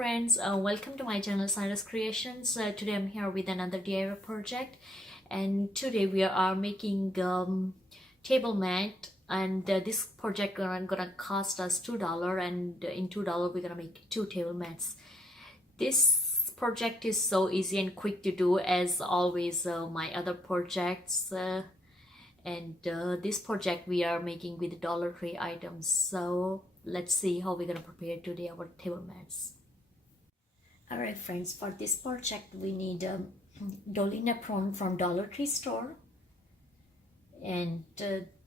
friends, welcome to my channel Cyrus Creations. Today I'm here with another DIY project, and today we are making table mat, and this project gonna cost us $2, and in $2 we're gonna make 2 table mats. This project is so easy and quick to do as always my other projects, and this project we are making with Dollar Tree items. So let's see how we're gonna prepare today our table mats. Alright friends, for this project we need Doily Napperon from Dollar Tree store, and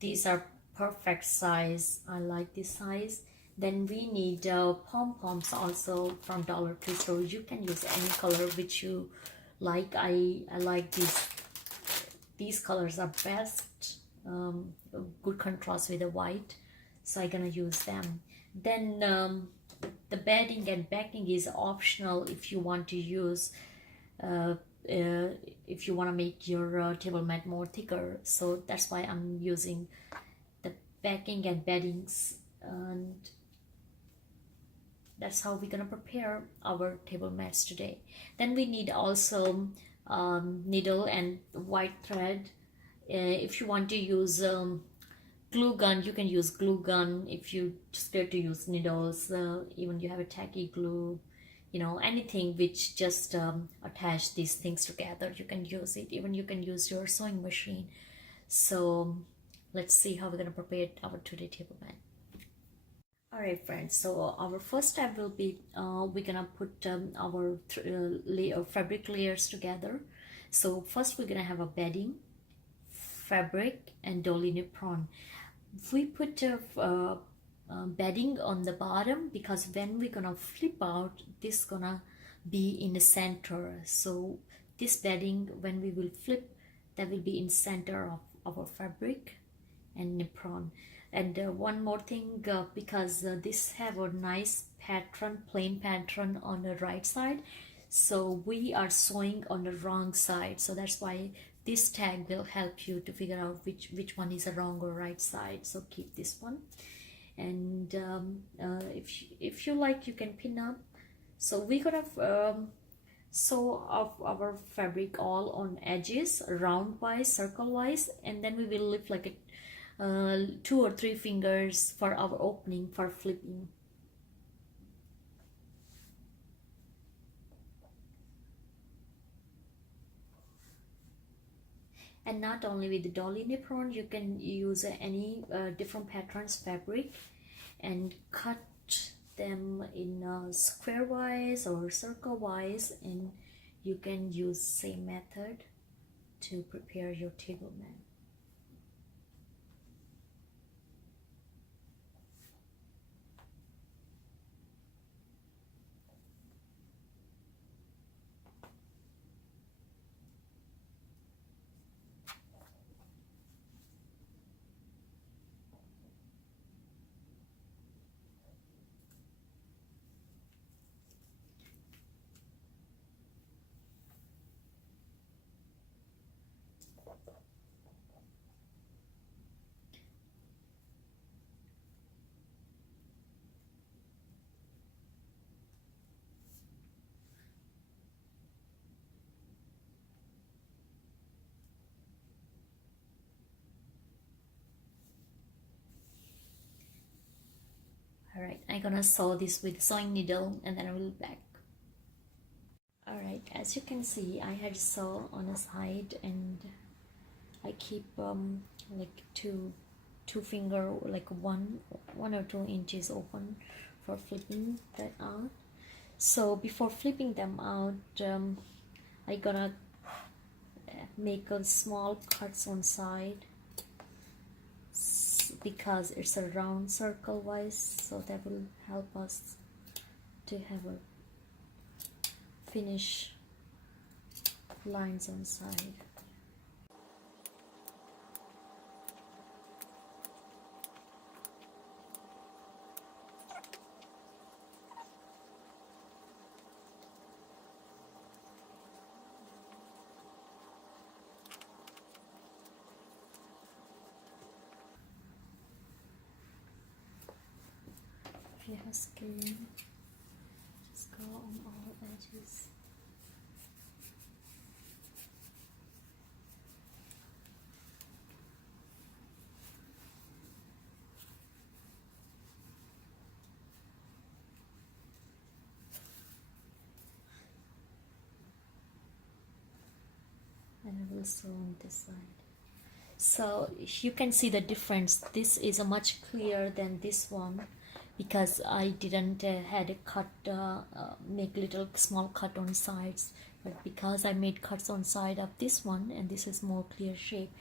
these are perfect size. I like this size. Then we need pom poms also from Dollar Tree store. You can use any color which you like. I like these colors are best, good contrast with the white, so I'm gonna use them. Then the bedding and backing is optional if you want to use if you want to make your table mat more thicker, so that's why I'm using the backing and beddings, and that's how we're gonna prepare our table mats today. Then we need also needle and white thread. If you want to use glue gun, you can use glue gun. If you scared to use needles, even you have a tacky glue, you know, anything which just attach these things together, you can use it. Even you can use your sewing machine. So let's see how we're gonna prepare our today table mat. Alright friends, so our first step will be we're gonna put our fabric layers together. So first we're gonna have a bedding, fabric, and Doily Napperon. We put bedding on the bottom because when we're gonna flip out, this gonna be in the center. So this bedding, when we will flip, that will be in center of our fabric and Napperon. And one more thing, because this have a nice pattern, plain pattern on the right side, so we are sewing on the wrong side. So that's why this tag will help you to figure out which one is the wrong or right side. So keep this one. And if you like, you can pin up. So we're gonna sew off our fabric all on edges, round wise, circle wise, and then we will lift like a 2 or 3 fingers for our opening for flipping. And not only with the Doily Napperon, you can use any different patterns fabric and cut them in square wise or circle wise, and you can use same method to prepare your table mat. Alright, I'm gonna sew this with sewing needle and then I will back. Alright, as you can see, I had sew on the side, and I keep like two finger, like one or 2 inches open for flipping that out. So before flipping them out, I gonna make a small cuts on side because it's a round circle wise, so that will help us to have a finish lines on side. If you have skin, just go edges. And I will sew on this side. So you can see the difference. This is a much clearer than this one because I didn't had a cut, make little small cut on sides, but because I made cuts on side of this one, and this is more clear shape.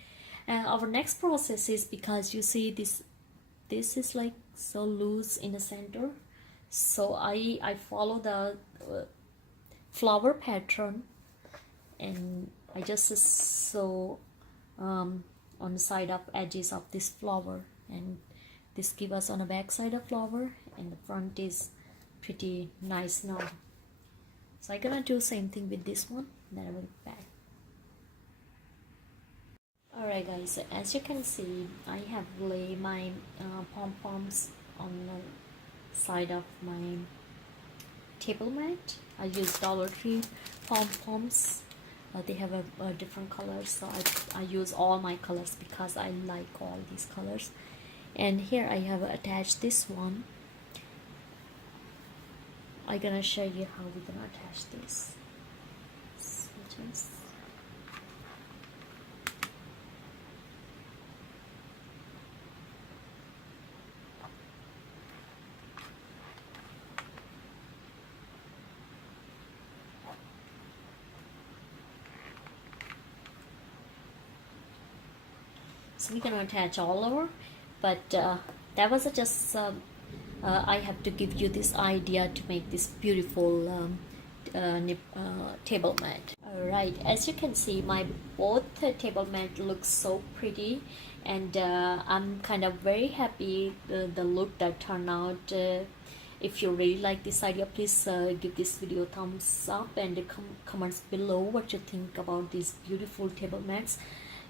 And our next process is, because you see this is like so loose in the center, so I follow the flower pattern, and I just sew on the side of edges of this flower, and this give us on the back side of flower, and the front is pretty nice now. So I'm gonna do same thing with this one, then I will back. Alright guys, so as you can see, I have laid my pom-poms on the side of my table mat. I use Dollar Tree Pom Poms. They have a different colors, so I use all my colors because I like all these colors. And here I have attached this one. I'm gonna show you how we're gonna attach this. So we're gonna attach all over, but that was just I have to give you this idea to make this beautiful table mat. Alright, as you can see, my both table mat looks so pretty, and I'm kind of very happy the look that turned out. If you really like this idea, please give this video a thumbs up, and comments below what you think about these beautiful table mats.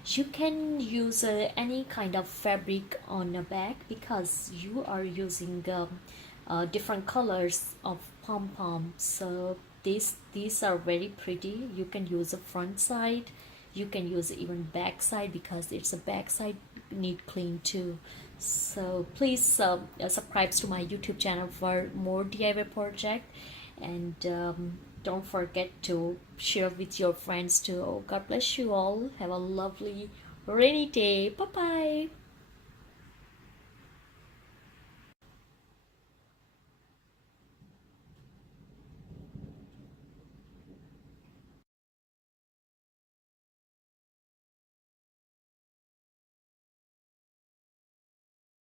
You can use any kind of fabric on the back because you are using different colors of pom-pom. So these are very pretty. You can use the front side, you can use even back side because it's a back side need clean too. So please subscribe to my YouTube channel for more DIY project, and don't forget to share with your friends too. God bless you all. Have a lovely rainy day. Bye bye.